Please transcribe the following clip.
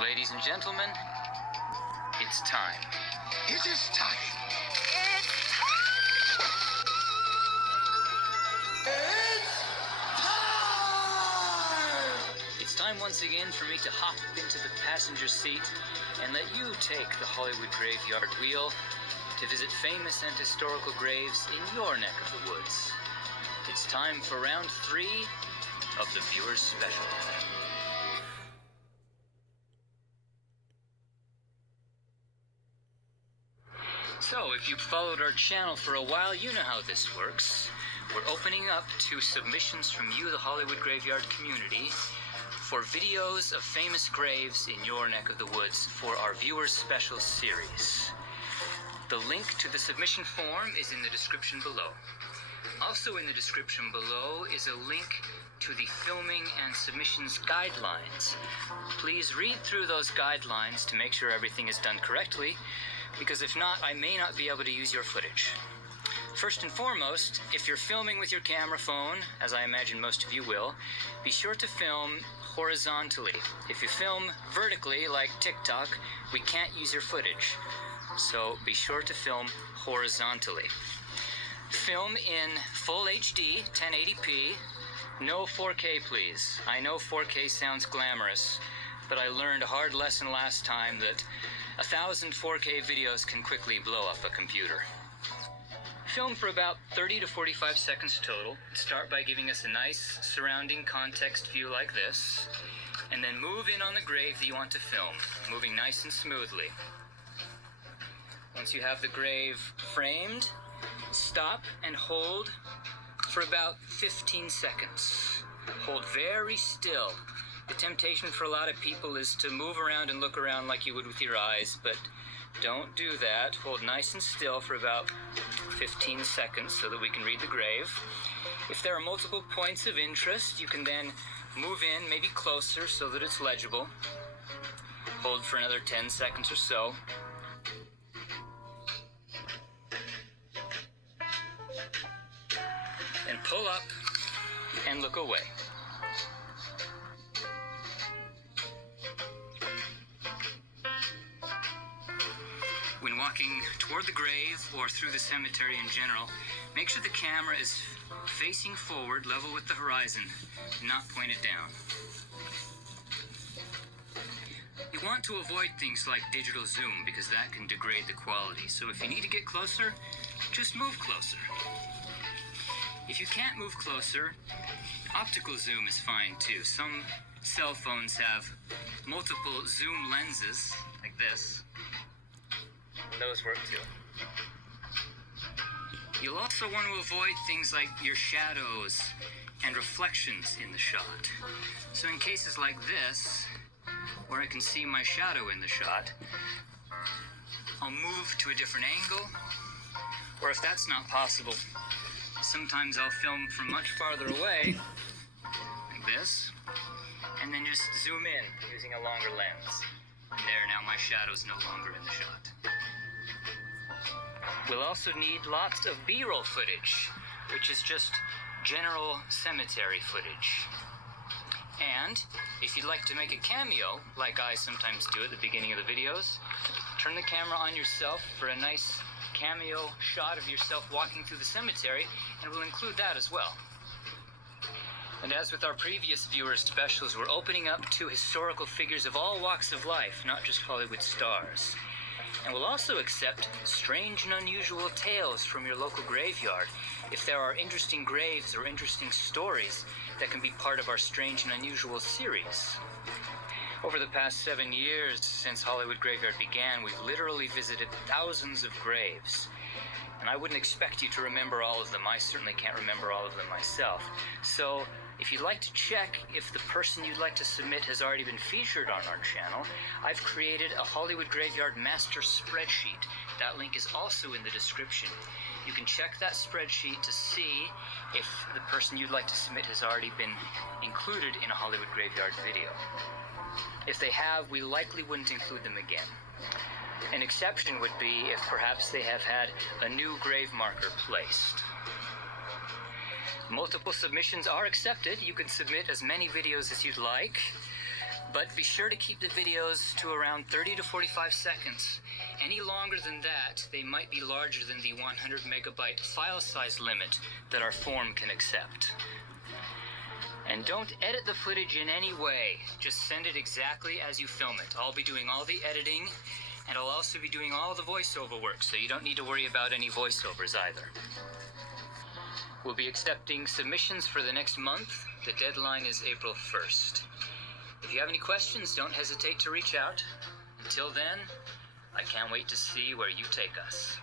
Ladies and gentlemen, it's time. It is time. It's time once again for me to hop into the passenger seat and let you take the Hollywood Graveyard wheel to visit famous and historical graves in your neck of the woods. It's time for round 3 of the Viewer's Special. So, if you've followed our channel for a while, you know how this works. We're opening up to submissions from you, the Hollywood Graveyard community, for videos of famous graves in your neck of the woods for our Viewers Special series. The link to the submission form is in the description below. Also in the description below is a link to the filming and submissions guidelines. Please read through those guidelines to make sure everything is done correctly, because if not, I may not be able to use your footage. First and foremost, if you're filming with your camera phone, as I imagine most of you will, be sure to film horizontally. If you film vertically, like TikTok, we can't use your footage. So be sure to film horizontally. Film in full HD, 1080p, no 4K please. I know 4K sounds glamorous, but I learned a hard lesson last time that 1,000 4K videos can quickly blow up a computer. Film for about 30 to 45 seconds total. Start by giving us a nice surrounding context view like this, and then move in on the grave that you want to film, moving nice and smoothly. Once you have the grave framed, stop and hold for about 15 seconds. Hold very still. The temptation for a lot of people is to move around and look around like you would with your eyes, but don't do that. Hold nice and still for about 15 seconds so that we can read the grave. If there are multiple points of interest, you can then move in, maybe closer so that it's legible. Hold for another 10 seconds or so. And pull up and look away. When walking toward the grave or through the cemetery in general, make sure the camera is facing forward, level with the horizon, not pointed down. You want to avoid things like digital zoom because that can degrade the quality. So if you need to get closer, just move closer. If you can't move closer, optical zoom is fine too. Some cell phones have multiple zoom lenses, like this. And those work too. You'll also want to avoid things like your shadows and reflections in the shot. So in cases like this, where I can see my shadow in the shot, I'll move to a different angle, or if that's not possible, sometimes I'll film from much farther away, like this, and then just zoom in using a longer lens. And there, now my shadow's no longer in the shot. We'll also need lots of B-roll footage, which is just general cemetery footage. And if you'd like to make a cameo, like I sometimes do at the beginning of the videos, turn the camera on yourself for a nice cameo shot of yourself walking through the cemetery, and we'll include that as well. And as with our previous Viewers Specials, we're opening up to historical figures of all walks of life, not just Hollywood stars. And we'll also accept strange and unusual tales from your local graveyard. If there are interesting graves or interesting stories that can be part of our Strange and Unusual series. Over the past 7 years since Hollywood Graveyard began, we've literally visited thousands of graves. And I wouldn't expect you to remember all of them. I certainly can't remember all of them myself. So if you'd like to check if the person you'd like to submit has already been featured on our channel, I've created a Hollywood Graveyard master spreadsheet. That link is also in the description. You can check that spreadsheet to see if the person you'd like to submit has already been included in a Hollywood Graveyard video. If they have, we likely wouldn't include them again. An exception would be if perhaps they have had a new grave marker placed. Multiple submissions are accepted. You can submit as many videos as you'd like, But be sure to keep the videos to around 30 to 45 seconds. Any longer than that, they might be larger than the 100 megabyte file size limit that our form can accept. And don't edit the footage in any way. Just send it exactly as you film it. I'll be doing all the editing, and I'll also be doing all the voiceover work, so you don't need to worry about any voiceovers either. We'll be accepting submissions for the next month. The deadline is April 1st. If you have any questions, don't hesitate to reach out. Until then, I can't wait to see where you take us.